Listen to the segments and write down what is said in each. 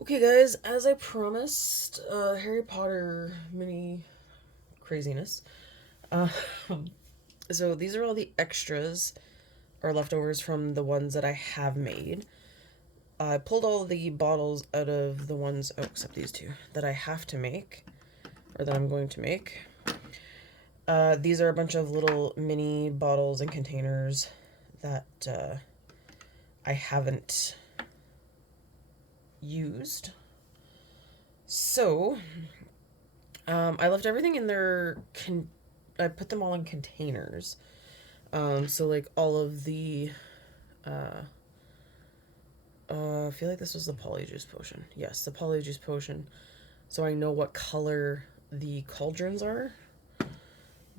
Okay, guys, as I promised, Harry Potter mini craziness. Uh, so these are all the extras or leftovers from the ones that I have made. I pulled all the bottles out of the ones, oh, except these two, that I have to make, or that I'm going to make. These are a bunch of little mini bottles and containers that I haven't used. So, I left everything in their I put them all in containers. So like all of the uh I feel like this was the polyjuice potion. Yes, the polyjuice potion. So I know what color the cauldrons are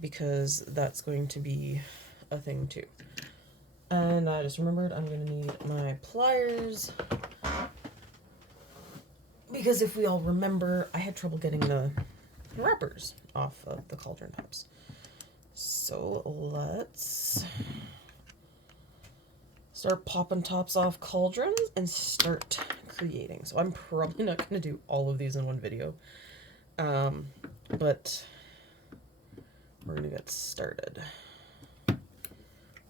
because that's going to be a thing too. And I just remembered I'm going to need my pliers because if we all remember, I had trouble getting the wrappers off of the cauldron tops. So let's start popping tops off cauldrons and start creating. So I'm probably not going to do all of these in one video, but we're going to get started.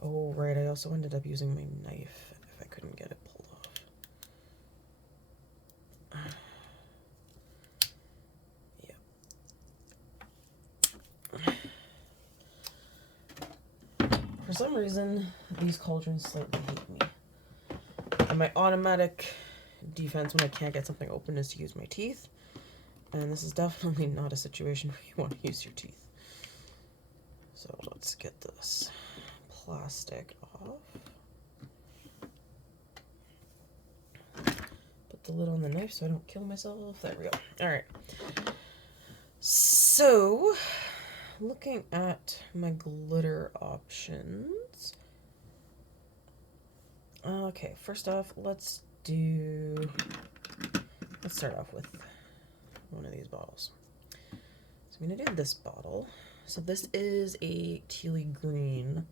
Oh, right, I also ended up using my knife if I couldn't get it pulled off. Yeah. For some reason, these cauldrons slightly hate me. And my automatic defense when I can't get something open is to use my teeth. And this is definitely not a situation where you want to use your teeth. So let's get this plastic off. Put the lid on the knife so I don't kill myself. There we go. Alright. So, looking at my glitter options. Okay, first off, let's start off with one of these bottles. So I'm going to do this bottle. So this is a tealy green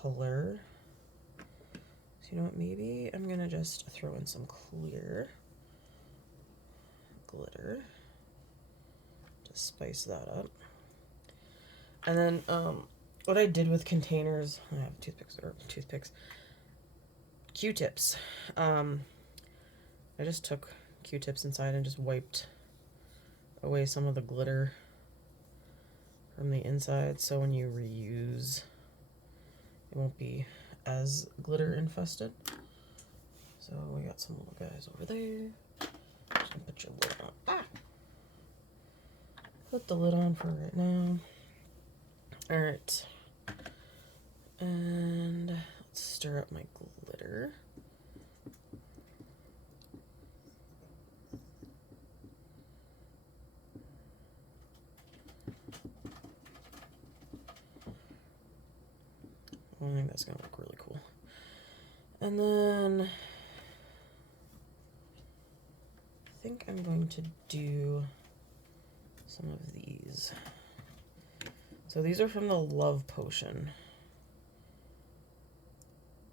color. So you know what, maybe I'm going to just throw in some clear glitter to spice that up. And then what I did with containers, I have toothpicks, Q-tips. I just took Q-tips inside and just wiped away some of the glitter from the inside, so when you reuse, it won't be as glitter infested. So we got some little guys over there. Just gonna put your lid on. Put the lid on for right now. Alright. And let's stir up my glitter. I think that's gonna look really cool. And then I think I'm going to do some of these. So these are from the love potion.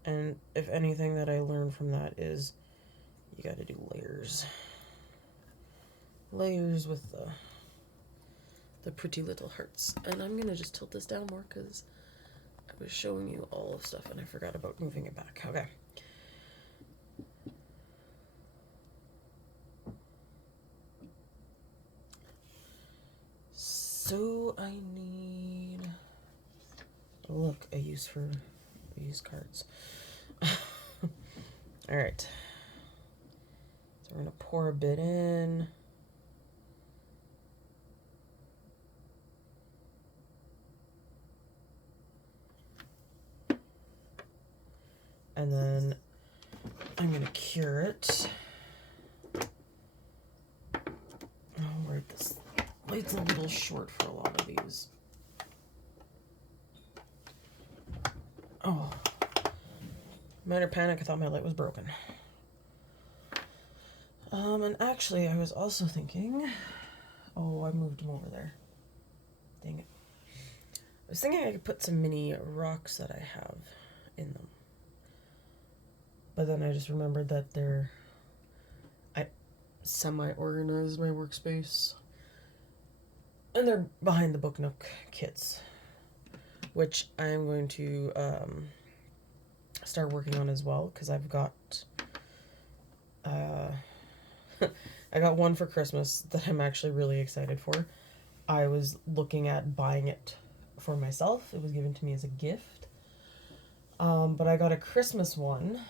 And if anything that I learned from that is you gotta do layers. Layers with the pretty little hearts. And I'm gonna just tilt this down more because I was showing you all of stuff and I forgot about moving it back. Okay. So I need, oh look, a use cards. All right. So we're gonna pour a bit in. And then I'm gonna cure it. Oh, right, this light's a little short for a lot of these. Oh, minor panic, I thought my light was broken. And actually, I was also thinking, oh, I moved them over there. Dang it. I was thinking I could put some mini rocks that I have in them. But then I just remembered that they're semi-organized my workspace. And they're behind the Book Nook kits, which I am going to start working on as well, because I've got I got one for Christmas that I'm actually really excited for. I was looking at buying it for myself. It was given to me as a gift. But I got a Christmas one,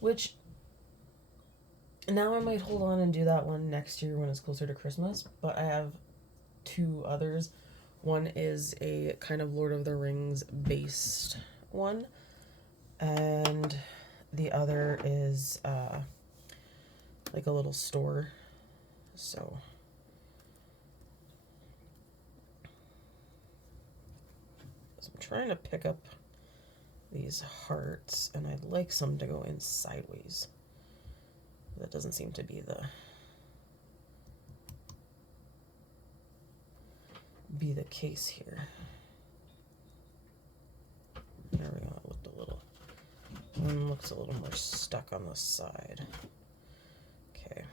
which now I might hold on and do that one next year when it's closer to Christmas. But I have two others. One is a kind of Lord of the Rings based one, and the other is like a little store. So I'm trying to pick up these hearts, and I'd like some to go in sideways. That doesn't seem to be the case here. There we go. It looked a little. One looks a little more stuck on the side. Okay.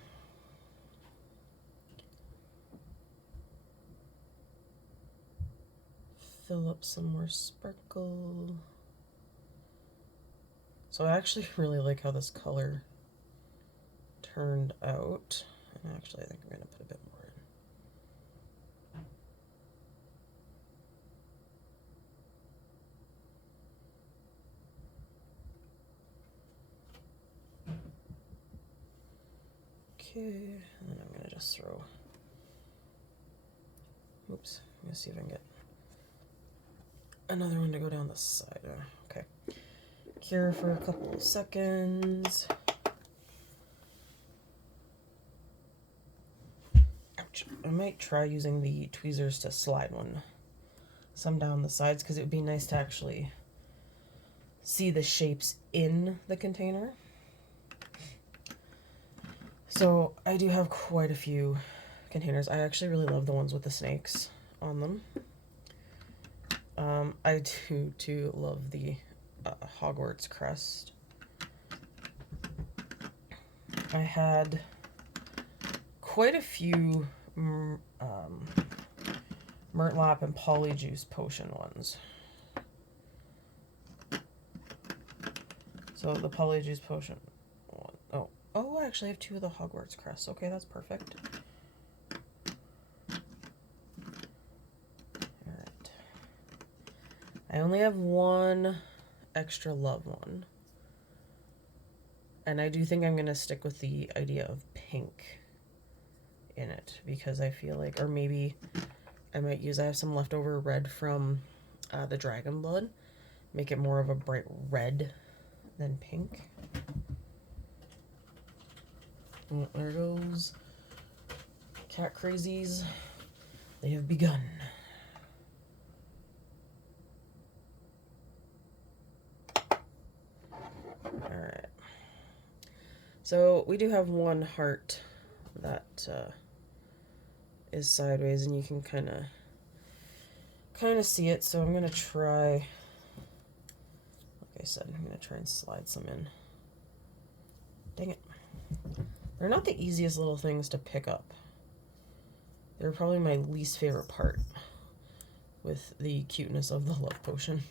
Fill up some more sparkle. So I actually really like how this color turned out. And actually, I think I'm going to put a bit more in. Okay, and then I'm going to just throw. Oops, I'm going to see if I can get another one to go down the side. Okay. Cure for a couple of seconds. Ouch. I might try using the tweezers to slide some down the sides, because it would be nice to actually see the shapes in the container. So I do have quite a few containers. I actually really love the ones with the snakes on them. I do too love the Hogwarts crest. I had quite a few Murtlap and Polyjuice potion ones. So the Polyjuice potion one. Oh, I actually have two of the Hogwarts crests. Okay, that's perfect. Alright. I only have one extra love one. And I do think I'm going to stick with the idea of pink in it, because I feel like, or maybe I have some leftover red from the Dragon Blood. Make it more of a bright red than pink. Oh, there goes cat crazies. They have begun. Alright. So we do have one heart that is sideways, and you can kind of see it. So I'm going to try, like I said, I'm going to try and slide some in. Dang it. They're not the easiest little things to pick up. They're probably my least favorite part with the cuteness of the love potion.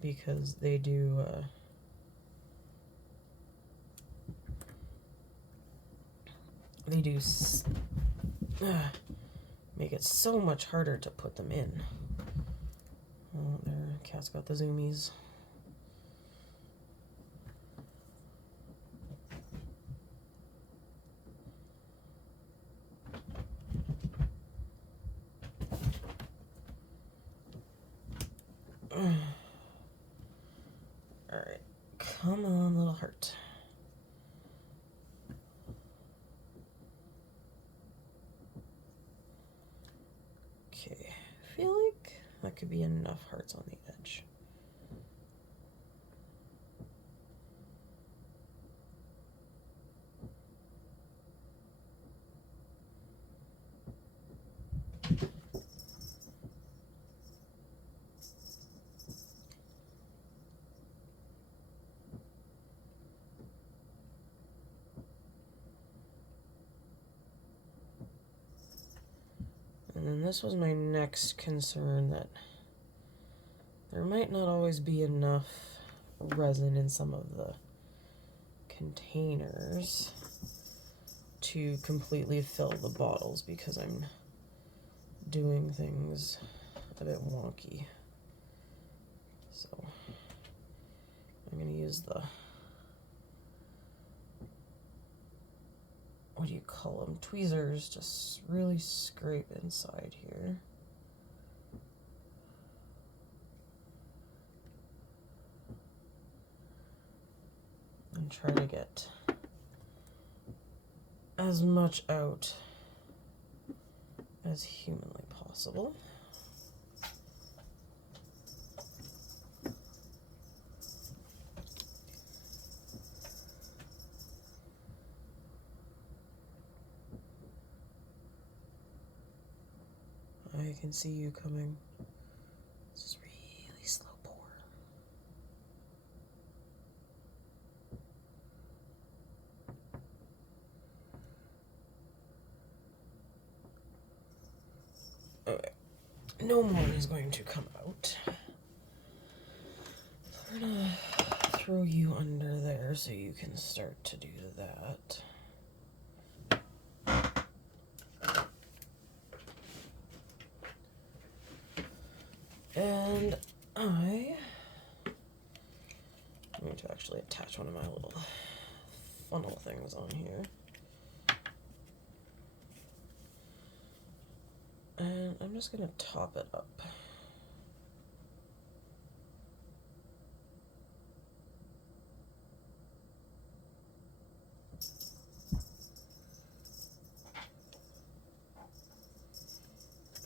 Because they do make it so much harder to put them in. Oh, there, cat's got the zoomies. Alright, come on, little heart. Okay, I feel like that could be enough hearts on the edge. this was my next concern, that there might not always be enough resin in some of the containers to completely fill the bottles, because I'm doing things a bit wonky. So I'm going to use the, what do you call them, tweezers, just really scrape inside here. And try to get as much out as humanly possible. I can see you coming. This is really slow pour. Okay, no more is going to come out. So we're gonna throw you under there so you can start to do that. And I'm going to actually attach one of my little funnel things on here. And I'm just going to top it up.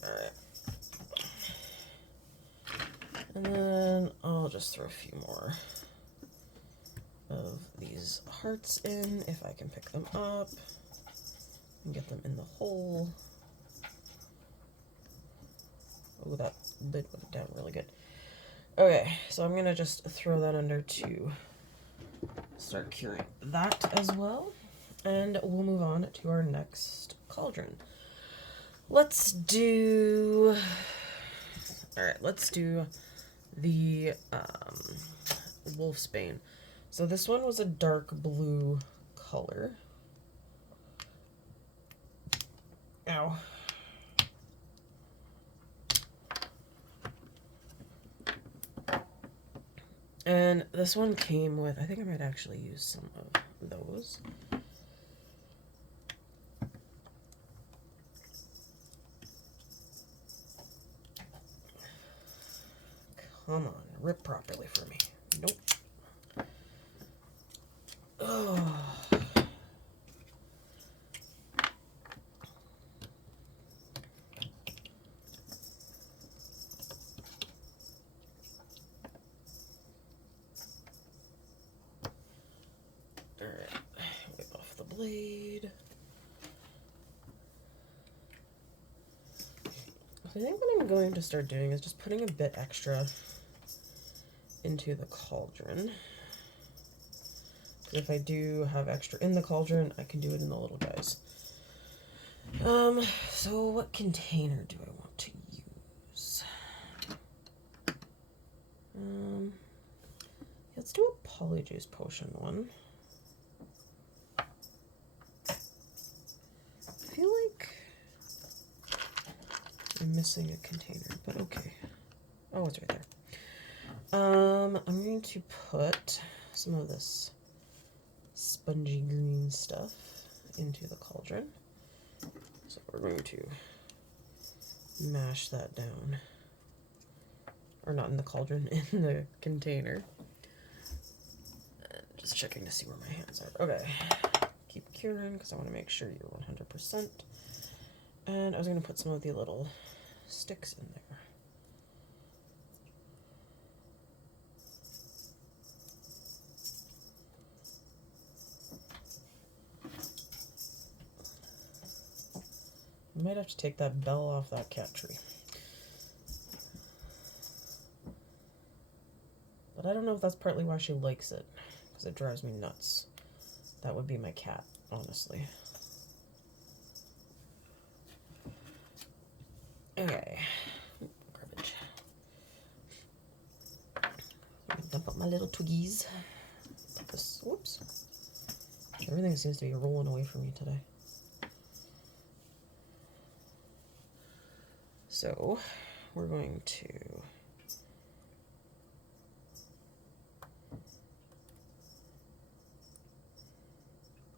Alright. And then I'll just throw a few more of these hearts in, if I can pick them up and get them in the hole. Oh, that lid went down really good. Okay, so I'm gonna just throw that under to start curing that as well. And we'll move on to our next cauldron. Let's do the Wolfsbane. So this one was a dark blue color. Ow. And this one came with, I think I might actually use some of those. Come on, rip properly for me. Nope. Oh. Alright, wipe off the blade. I think what I'm going to start doing is just putting a bit extra into the cauldron. If I do have extra in the cauldron, I can do it in the little guys. So what container do I want to use? Let's do a polyjuice potion one. I feel like I'm missing a container, but okay. Oh, it's right there. I'm going to put some of this spongy green stuff into the cauldron. So we're going to mash that down. Or not in the cauldron, in the container. Just checking to see where my hands are. Okay. Keep curing because I want to make sure you're 100%. And I was going to put some of the little sticks in there. I might have to take that bell off that cat tree. But I don't know if that's partly why she likes it, because it drives me nuts. That would be my cat, honestly. Okay. Garbage. Dump up my little twiggies. Put this. Whoops. Everything seems to be rolling away from me today. So, we're going to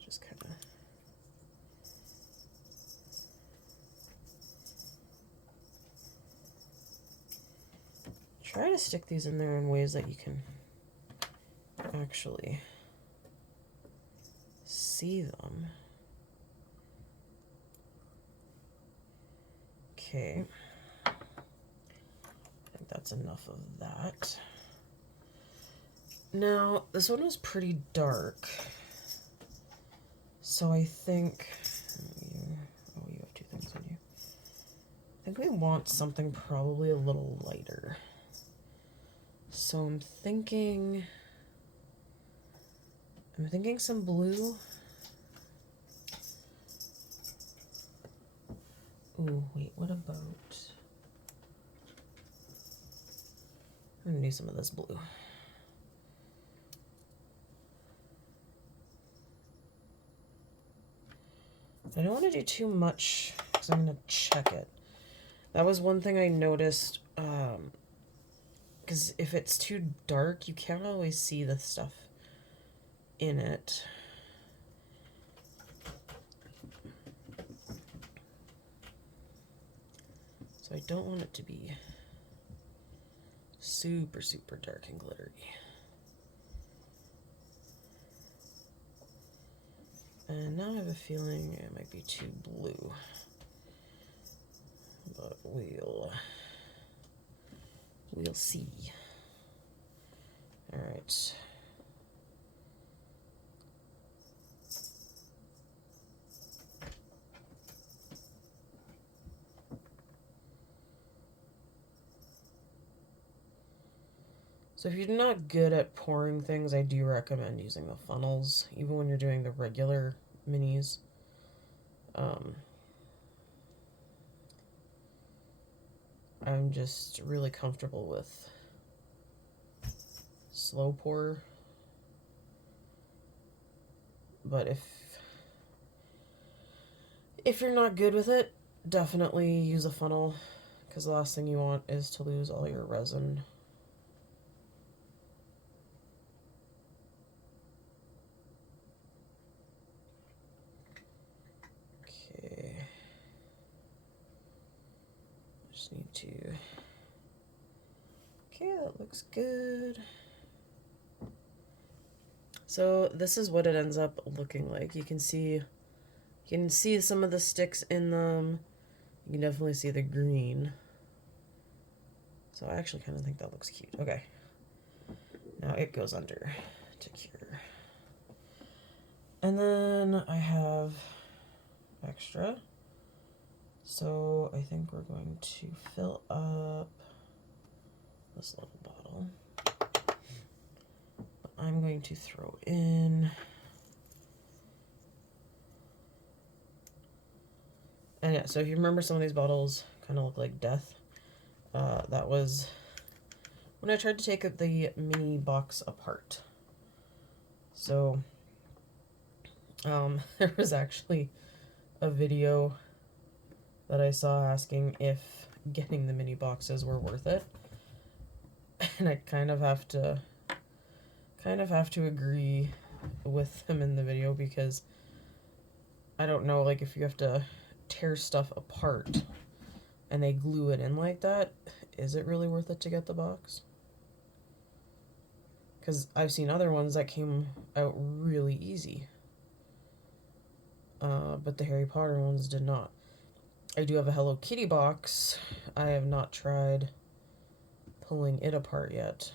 just kind of try to stick these in there in ways that you can actually see them. Okay. I think that's enough of that. Now, this one was pretty dark. So I think... Oh, you have two things on you. I think we want something probably a little lighter. So I'm thinking some blue. Ooh, wait, what about... I'm gonna do some of this blue. I don't want to do too much because I'm going to check it. That was one thing I noticed, because if it's too dark, you can't always see the stuff in it. So I don't want it to be super, super dark and glittery. And now I have a feeling it might be too blue. But we'll see. All right. So if you're not good at pouring things, I do recommend using the funnels, even when you're doing the regular minis. I'm just really comfortable with slow pour. But if you're not good with it, definitely use a funnel, because the last thing you want is to lose all your resin. Okay. Just need to... Okay, that looks good. So this is what it ends up looking like. You can see some of the sticks in them. You can definitely see the green. So I actually kind of think that looks cute. Okay. Now it goes under to cure. And then I have extra. So I think we're going to fill up this little bottle. But I'm going to throw in... And yeah, so if you remember, some of these bottles kind of look like death. That was when I tried to take the mini box apart. So there was actually a video that I saw asking if getting the mini boxes were worth it. And I kind of have to agree with them in the video, because I don't know, like, if you have to tear stuff apart and they glue it in like that, is it really worth it to get the box? Because I've seen other ones that came out really easy. But the Harry Potter ones did not. I do have a Hello Kitty box. I have not tried pulling it apart yet.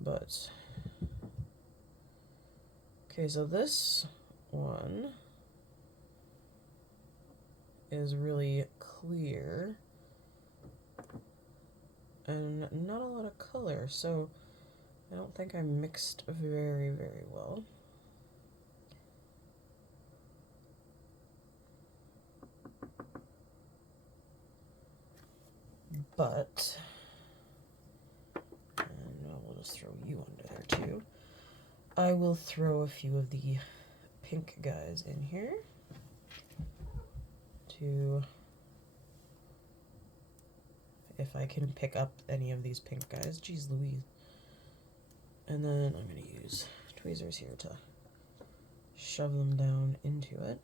But... Okay, so this one is really clear and not a lot of color, so I don't think I mixed very, very well. but, and we'll just throw you under there too. I will throw a few of the pink guys in here to, if I can pick up any of these pink guys. Geez Louise. And then I'm going to use tweezers here to shove them down into it.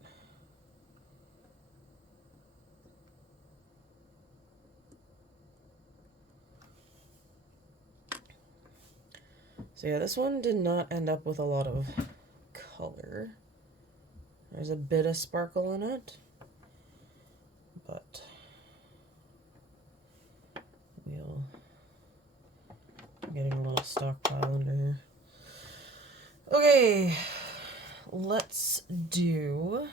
So yeah, this one did not end up with a lot of color. There's a bit of sparkle in it, but we'll, I'm getting a little stockpile under here. Okay, let's do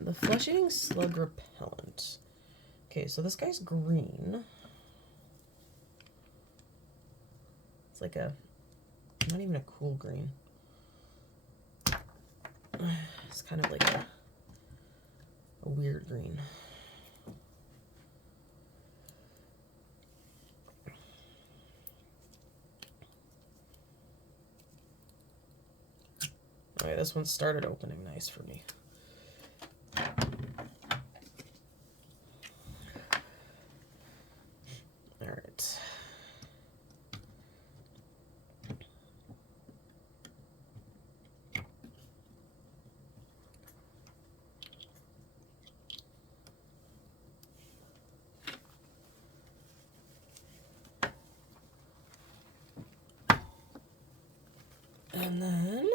the flesh-eating slug repellent. Okay, so this guy's green. It's like a, not even a cool green. It's kind of like a weird green. Alright, this one started opening nice for me. Alright. And then,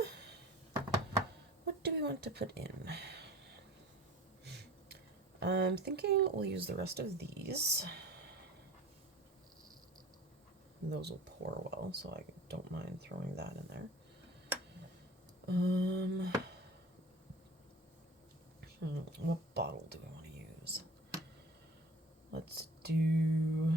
what do we want to put in? I'm thinking we'll use the rest of these. Those will pour well, so I don't mind throwing that in there. What bottle do I want to use? Let's do...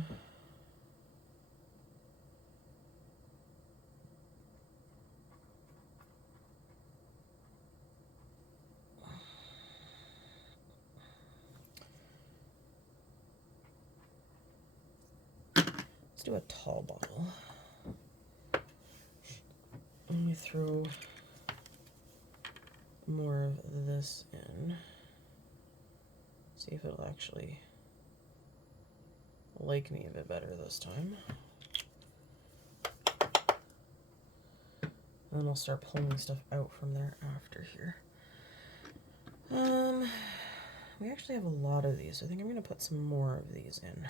Let's do a tall bottle. Let me throw more of this in. See if it'll actually like me a bit better this time. And then I'll start pulling stuff out from there after here. We actually have a lot of these, so I think I'm going to put some more of these in.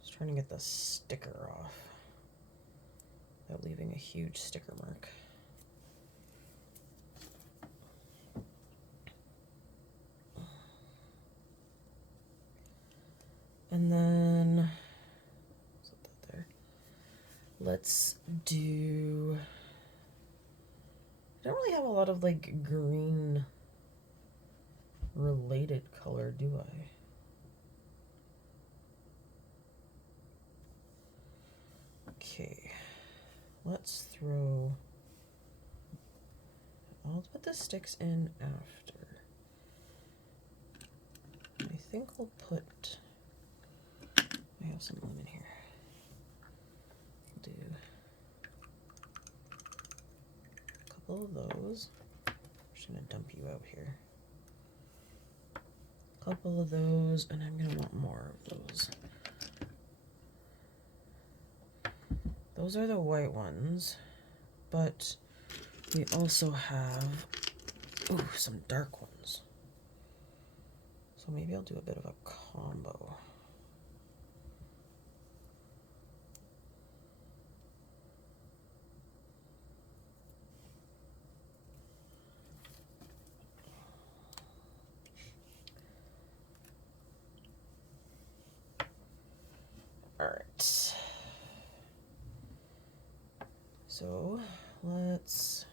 Just trying to get the sticker off without leaving a huge sticker mark. And then, set that there. Let's do, I don't really have a lot of like green related color, do I? Okay, let's throw, I'll put the sticks in after. I think we'll put, I have some lemon here. We'll do a couple of those. I'm just gonna dump you out here. A couple of those, and I'm gonna want more of those. Those are the white ones, but we also have, ooh, some dark ones. So maybe I'll do a bit of a combo. All right. So let's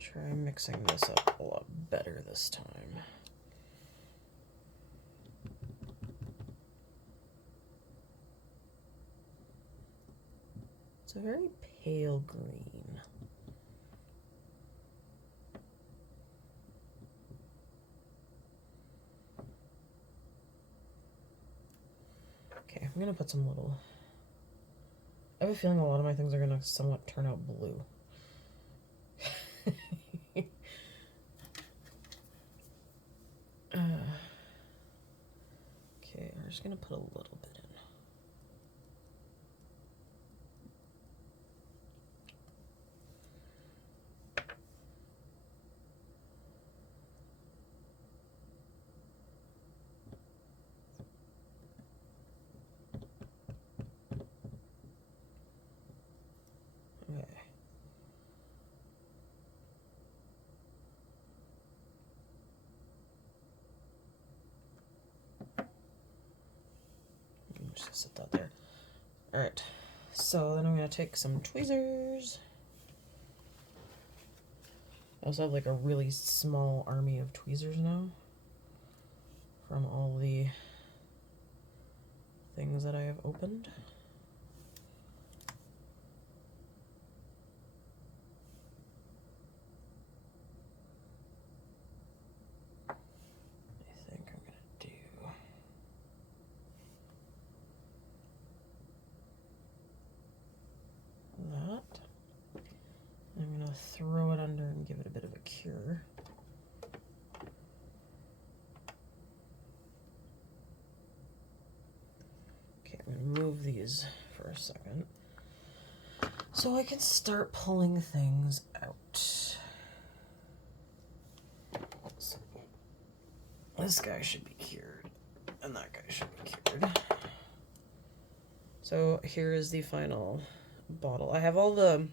try mixing this up a lot better this time. It's a very pale green. Okay, I'm gonna put some little... I have a feeling a lot of my things are gonna somewhat turn out blue. Okay, we're just gonna put a little bit in. Okay. Just set that there. Alright, so then I'm going to take some tweezers. I also have like a really small army of tweezers now from all the things that I have opened. I think I'm going to do... that. I'm going to throw it under and give it a bit of a cure. Okay, I'm going to move these for a second so I can start pulling things out. So, this guy should be cured, and that guy should be cured. So here is the final bottle. I have all the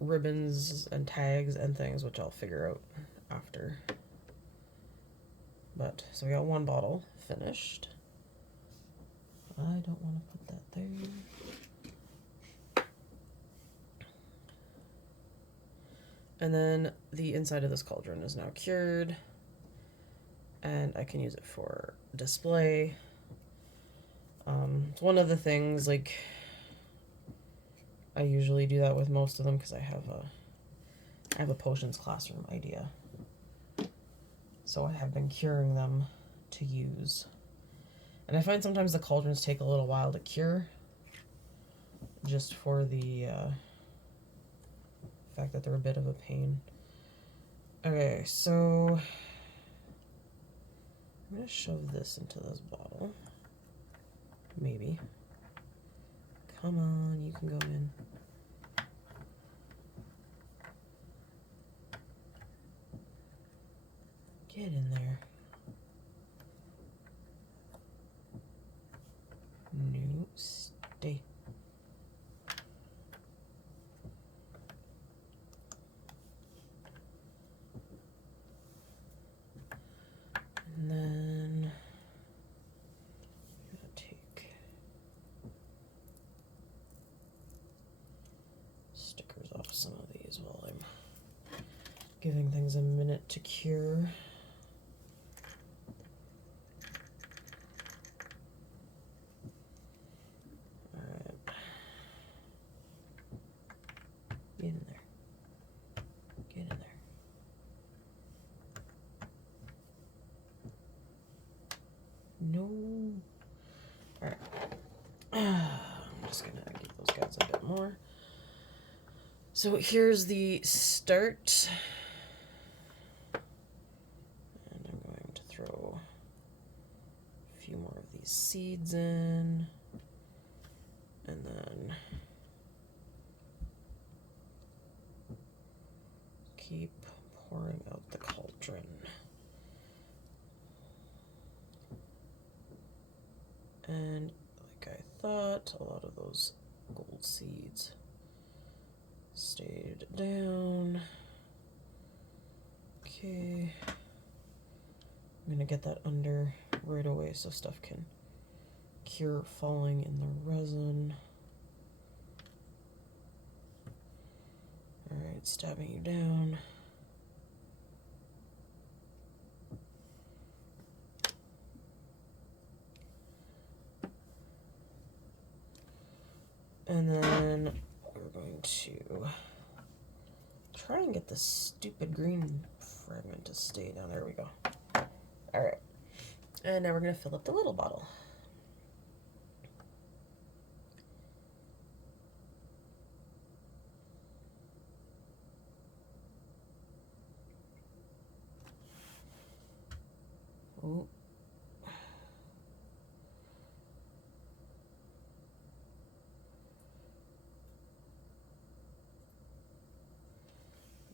ribbons and tags and things, which I'll figure out after. But, so we got one bottle finished. I don't want to put that there. And then the inside of this cauldron is now cured. And I can use it for display. It's one of the things, like, I usually do that with most of them because I have a potions classroom idea. So I have been curing them to use. And I find sometimes the cauldrons take a little while to cure, just for the fact that they're a bit of a pain. Okay, so I'm going to shove this into this bottle. Maybe. Come on, you can go in. Get in there. No, stay. And then I'm gonna take stickers off some of these while I'm giving things a minute to cure. Get in there. Get in there. No. Alright. I'm just gonna give those guys a bit more. So here's the start. And I'm going to throw a few more of these seeds in. And then keep pouring out the cauldron. And like I thought, a lot of those gold seeds stayed down. Okay. I'm gonna get that under right away so stuff can cure falling in the resin. Alright, stabbing you down. And then we're going to try and get this stupid green fragment to stay down. There we go. All right. And now we're going to fill up the little bottle. Ooh.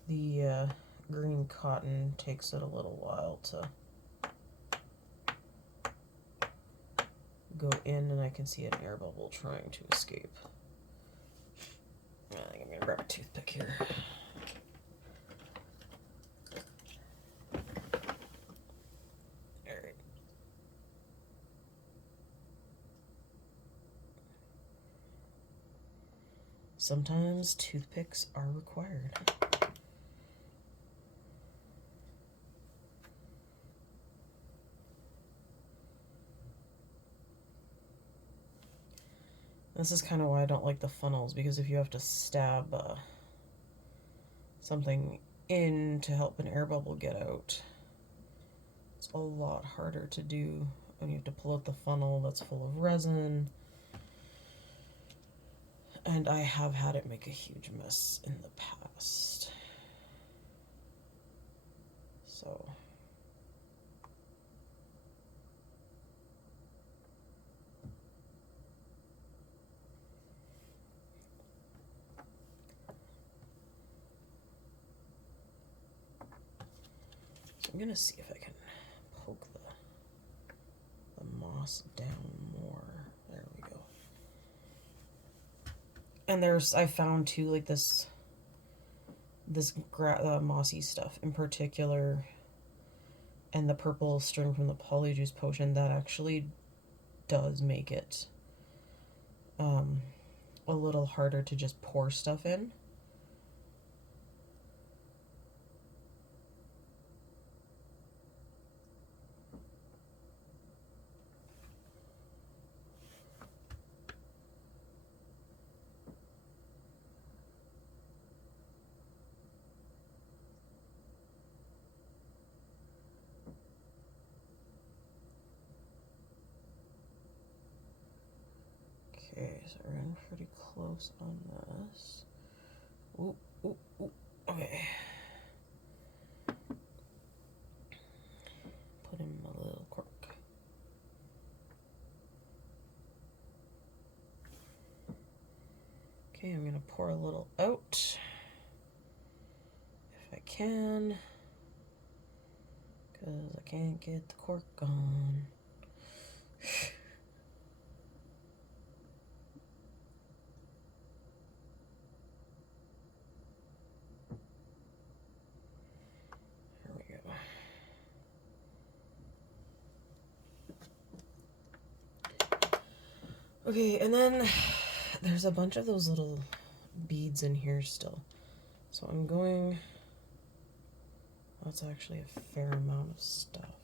The green cotton takes it a little while to go in, and I can see an air bubble trying to escape. I think I'm going to grab a toothpick here. Alright. Sometimes toothpicks are required. This is kind of why I don't like the funnels, because if you have to stab something in to help an air bubble get out, it's a lot harder to do when you have to pull out the funnel that's full of resin. And I have had it make a huge mess in the past. So I'm gonna see if I can poke the moss down more. There we go. And I found too, like this mossy stuff in particular, and the purple string from the polyjuice potion, that actually does make it a little harder to just pour stuff in. Okay, so we're getting pretty close on this. Ooh, ooh, ooh. Okay. Put in a little cork. Okay, I'm gonna pour a little out if I can, because I can't get the cork on. Okay, and then there's a bunch of those little beads in here still. So I'm going, that's actually a fair amount of stuff.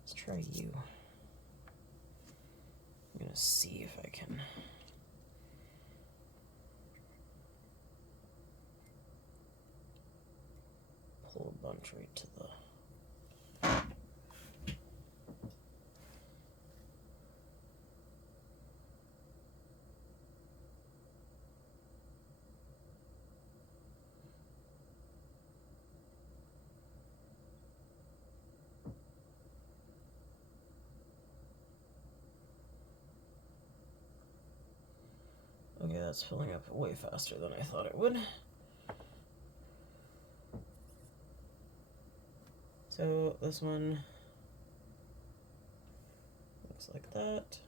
Let's try you. I'm gonna see if I can pull a bunch right to the Okay, that's filling up way faster than I thought it would. So this one looks like that.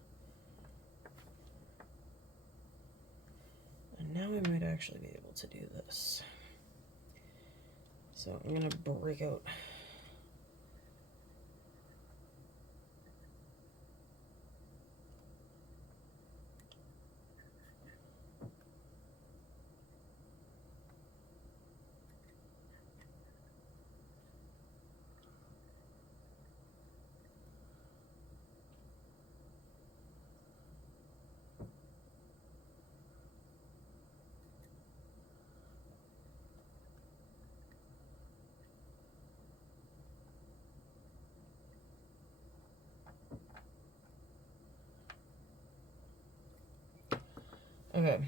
And now I might actually be able to do this. So I'm gonna break out Okay.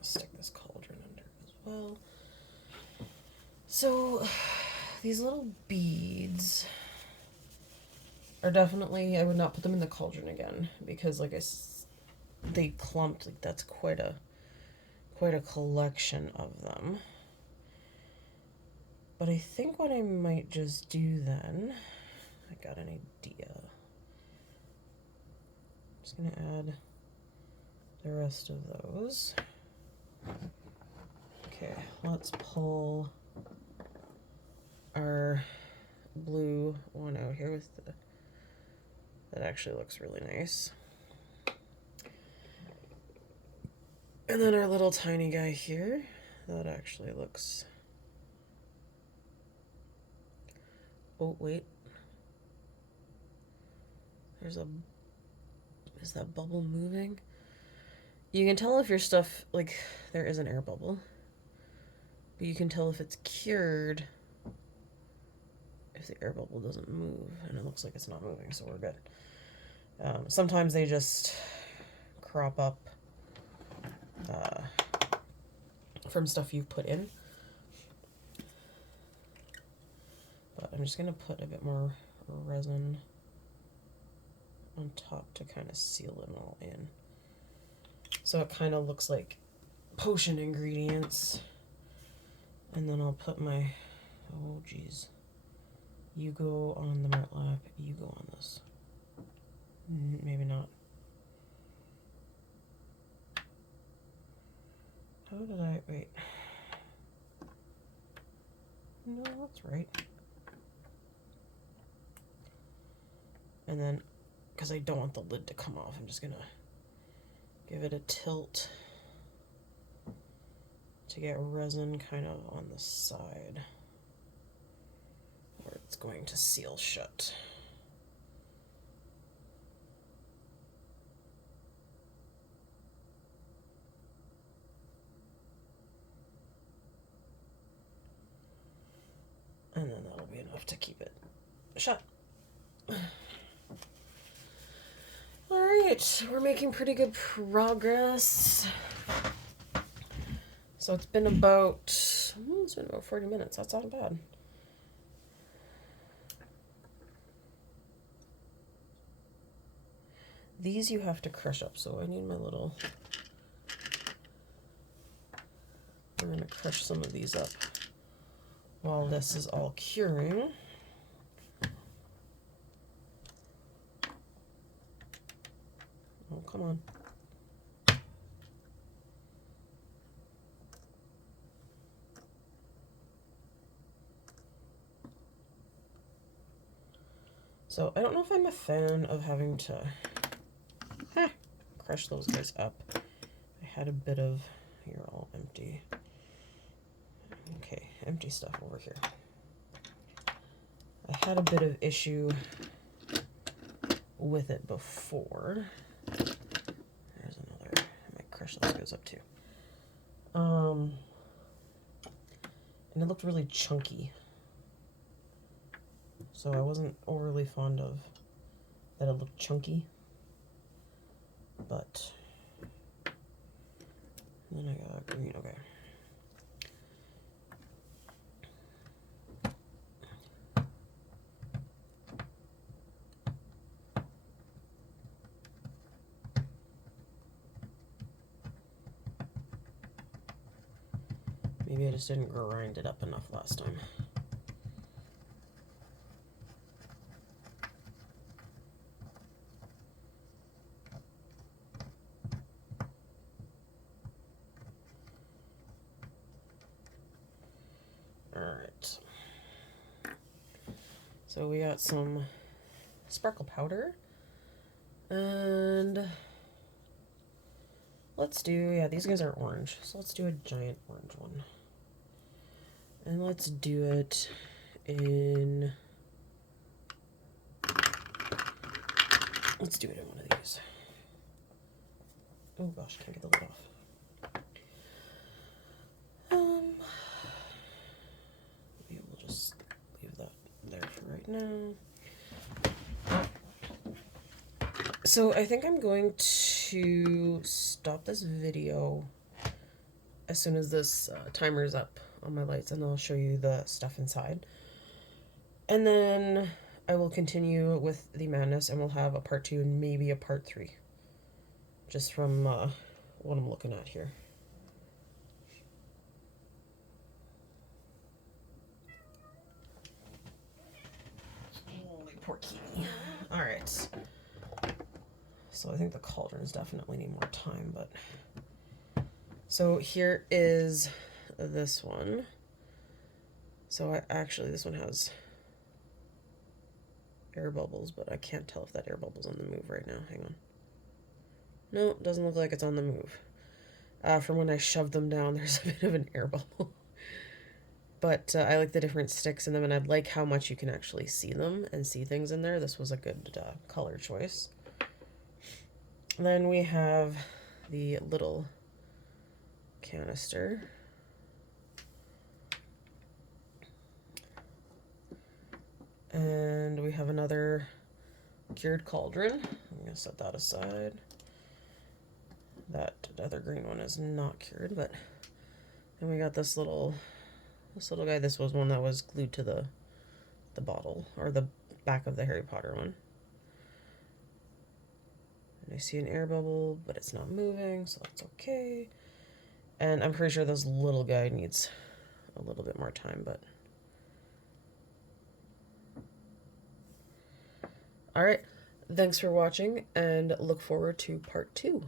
Stick this cauldron under as well. So, these little beads are definitely, I would not put them in the cauldron again because, like they clumped. Like that's quite a collection of them. But I think what I might just do then, I got an idea. I'm just gonna add the rest of those. Okay, let's pull our blue one out here with the, that actually looks really nice. And then our little tiny guy here, that actually looks, oh wait, there's a, is that bubble moving? You can tell if your stuff, like, there is an air bubble, but you can tell if it's cured if the air bubble doesn't move, and it looks like it's not moving, so we're good. Sometimes they just crop up from stuff you've put in. But I'm just going to put a bit more resin on top to kind of seal it all in. So it kind of looks like potion ingredients. And then I'll put my, oh geez. You go on the Mart Lap, you go on this. Maybe not. How did I, wait. No, that's right. And then, because I don't want the lid to come off, I'm just gonna give it a tilt to get resin kind of on the side where it's going to seal shut. And then that'll be enough to keep it shut. Alright, we're making pretty good progress. So it's been about 40 minutes. That's not bad. These you have to crush up, so I need my little... I'm going to crush some of these up while this is all curing. Oh, come on. So I don't know if I'm a fan of having to crush those guys up. I had a bit of, you're all empty. Okay, empty stuff over here. I had a bit of issue with it before. There's another, I might crush those guys up too. And it looked really chunky. So I wasn't overly fond of that it looked chunky. But then I got green, okay. Maybe I just didn't grind it up enough last time. Alright. So we got some sparkle powder. And let's do, yeah, these guys are orange. So let's do a giant orange one. And let's do it in, let's do it in one of these. Oh gosh, can't get the lid off. Maybe we'll just leave that there for right now. So I think I'm going to stop this video as soon as this timer is up on my lights, and I'll show you the stuff inside. And then I will continue with the madness, and we'll have a part 2 and maybe a part 3. Just from what I'm looking at here. Holy poor kitty. Alright. So I think the cauldrons definitely need more time, but... So here is this one. So this one has air bubbles, but I can't tell if that air bubble's on the move right now. Hang on. No, it doesn't look like it's on the move. From when I shoved them down, there's a bit of an air bubble. But I like the different sticks in them, and I like how much you can actually see them and see things in there. This was a good color choice. Then we have the little canister. And we have another cured cauldron. I'm going to set that aside. That other green one is not cured, but then we got this little guy. This was one that was glued to the bottle, or the back of the Harry Potter one. And I see an air bubble, but it's not moving, so that's okay. And I'm pretty sure this little guy needs a little bit more time, but... Alright, thanks for watching, and look forward to part 2.